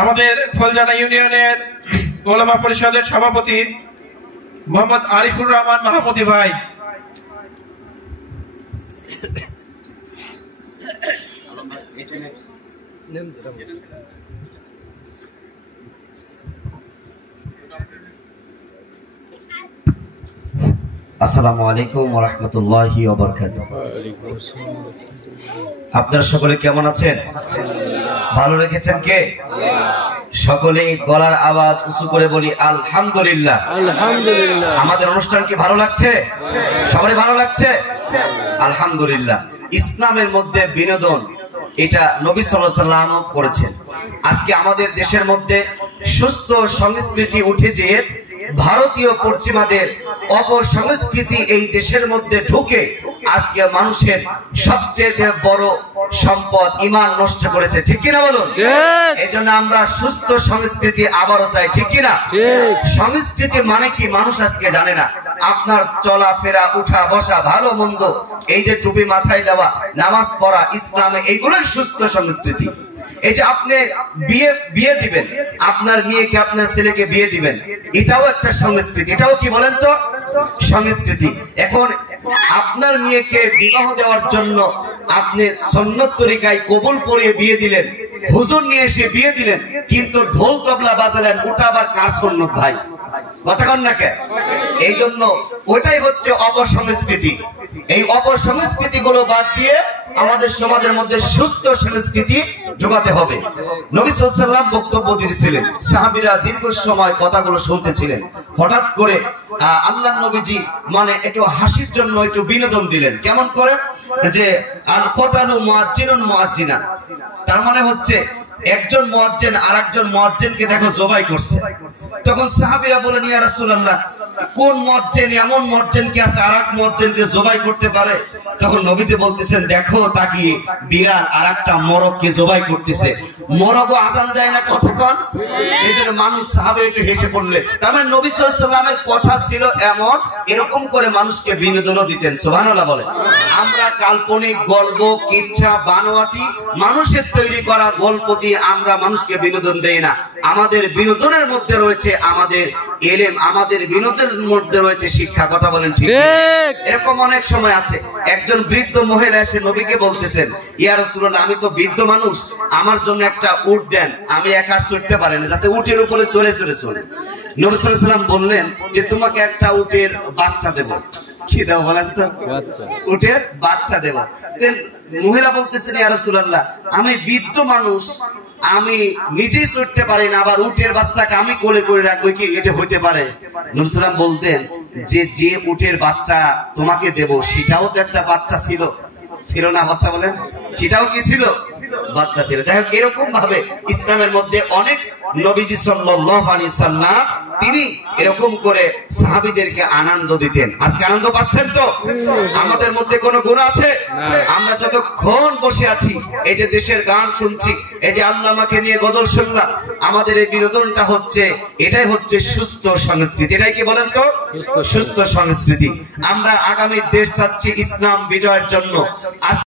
আমাদের ফলজানা ইউনিয়নের ওলামা পরিষদের সভাপতি মোহাম্মদ আরিফুর রহমান মাহমুদি ভাই, আসসালামু আলাইকুম ওয়া রাহমাতুল্লাহি ওয়া বারাকাতুহু। আপনারা সকলে কেমন আছেন? ভালো রেখেছেন কে? সকলেই গলার আওয়াজ উঁচু করে বলি আলহামদুলিল্লাহ। আলহামদুলিল্লাহ। আমাদের অনুষ্ঠান কি ভালো লাগছে? সবারই ভালো লাগছে? আলহামদুলিল্লাহ। ইসলামের মধ্যে বিনোদন, এটা নবী সাল্লাল্লাহু আলাইহি ওয়াসাল্লাম করেছেন। আজকে আমাদের দেশের মধ্যে সুস্থ সংস্কৃতি উঠে যেয়ে ভারতীয় পশ্চিমাদের অপসংস্কৃতি এই দেশের মধ্যে ঢুকে আজকে মানুষের সবচেয়ে বড় সম্পদ ঈমান নষ্ট করেছে, ঠিক কিনা বলুন? এই জন্য আমরা সুস্থ সংস্কৃতি আবারও চাই, ঠিক কিনা? সংস্কৃতি মানে কি মানুষ আজকে জানে না। আপনার চলাফেরা, উঠা বসা, ভালো মন্দ, এই যে টুপি মাথায় দেওয়া, নামাজ পড়া, ইসলামে এইগুলোই সুস্থ সংস্কৃতি। এই যে আপনি বিয়ে দিবেন, আপনার মেয়েকে আপনার ছেলেকে বিয়ে দিবেন, এটাও একটা সংস্কৃতি। এটাও কি বলেন তো? সংস্কৃতি। এখন আপনার মেয়েকে বিবাহ দেওয়ার জন্য আপনি সুন্নত তরিকায় কবুল পড়িয়ে বিয়ে দিলেন, হুজুর নিয়ে এসে বিয়ে দিলেন, কিন্তু ঢোল তবলা বাজালেন, ওটা আবার কার সুন্নত ভাই? কথা কন না কে? এই জন্য ওটাই হচ্ছে অপসংস্কৃতি। এই অপসংস্কৃতি গুলো বাদ দিয়ে আমাদের সমাজের মধ্যে সুস্থ সংস্কৃতি ঢোকাতে হবে। নবী সাল্লাল্লাহু আলাইহি ওয়াসাল্লাম বক্তব্য দিয়েছিলেন, সাহাবীরা দীর্ঘ সময় কথাগুলো শুনতেছিলেন। হঠাৎ করে আল্লাহর নবীজি মানে একটু হাসির জন্য একটু বিনোদন দিলেন। কেমন করে? যে আল কতালু মুআজ্জিনুন মুআজ্জিনা, তার মানে হচ্ছে একজন মুয়াজ্জিন আরেকজন মুয়াজ্জিনকে দেখো জবাই করছে। তখন সাহাবীরা বলেন, ইয়া রাসূলুল্লাহ, কোন মুয়াজ্জিন এমন মুয়াজ্জিনকে আছে আরেক মুয়াজ্জিনকে জবাই করতে পারে? তখন নবীজি বলতেছেন, দেখো তাকিয়ে বিড়াল আরেকটা মোরগকে জবাই করতেছে। মোরগও আযান দেয় না কতক্ষণ? এইজন্য মানুষ সাহাবীরা একটু হেসে পড়লে। তার মানে নবী সাল্লাল্লাহু আলাইহি ওয়াসাল্লামের কথা ছিল এমন, এরকম করে মানুষকে বিনোদনও দিতেন। সুবহানাল্লাহ বলে। আমরা কাল্পনিক গল্প, কিচ্ছা, বানোয়াটি মানুষের তৈরি করা গল্প দিয়ে আমরা মানুষকে বিনোদন দেই না। আমাদের বিনোদনের মধ্যে রয়েছে আমাদের ইলম, আমাদের বিনোদনের মধ্যে রয়েছে শিক্ষা। কথা বলেন ঠিক? এরকম অনেক সময় আছে, একজন বৃদ্ধ মহিলা এসে নবীকে বলতেছেন, ইয়া রাসূলুল্লাহ, আমি তো বৃদ্ধ মানুষ, আমার জন্য একটা উট দেন, আমি একা চড়তে পারি না, যাতে উটের উপরে চলে চলে চলে। নবী সাল্লাল্লাহু আলাইহি ওয়াসাল্লাম বললেন যে তোমাকে একটা উটের বাচ্চা দেব। কি দেব বলেন তো? উটের বাচ্চা দেব। মহিলা বলতেছেন, ইয়া রাসূলুল্লাহ, আমি বৃদ্ধ মানুষ, আমি নিজেই চড়তে পারি না, আবার উটের বাচ্চাকে আমি কোলে করে রাখবো, কি এটা হইতে পারে? নবী সাল্লাল্লাহু বলতেন যে উটের বাচ্চা তোমাকে দেব সেটাও তো একটা বাচ্চা ছিল, ছিল না? কথা বলেন, সেটাও কি ছিল? বাচ্চা ছিল। যাই হোক, এরকম ভাবে ইসলামের মধ্যে অনেক নবীজি সাল্লাল্লাহু আলাইহি সাল্লাম তিনি এরকম করে সাহাবীদেরকে আনন্দ দিতেন। আজকে আনন্দ পাচ্ছেন তো? আমাদের মধ্যে কোনো গুনাহ আছে? আমরা যতক্ষণ বসে আছি, এই যে দেশের গান শুনছি, এই যে আল্লামাকে নিয়ে গজল শুনলাম, আমাদের এই বিনোদনটা হচ্ছে, এটাই হচ্ছে সুস্থ সংস্কৃতি। এটাই কি বলেন তো? সুস্থ সংস্কৃতি। আমরা আগামীর দেশ চাচ্ছি ইসলাম বিজয়ের জন্য।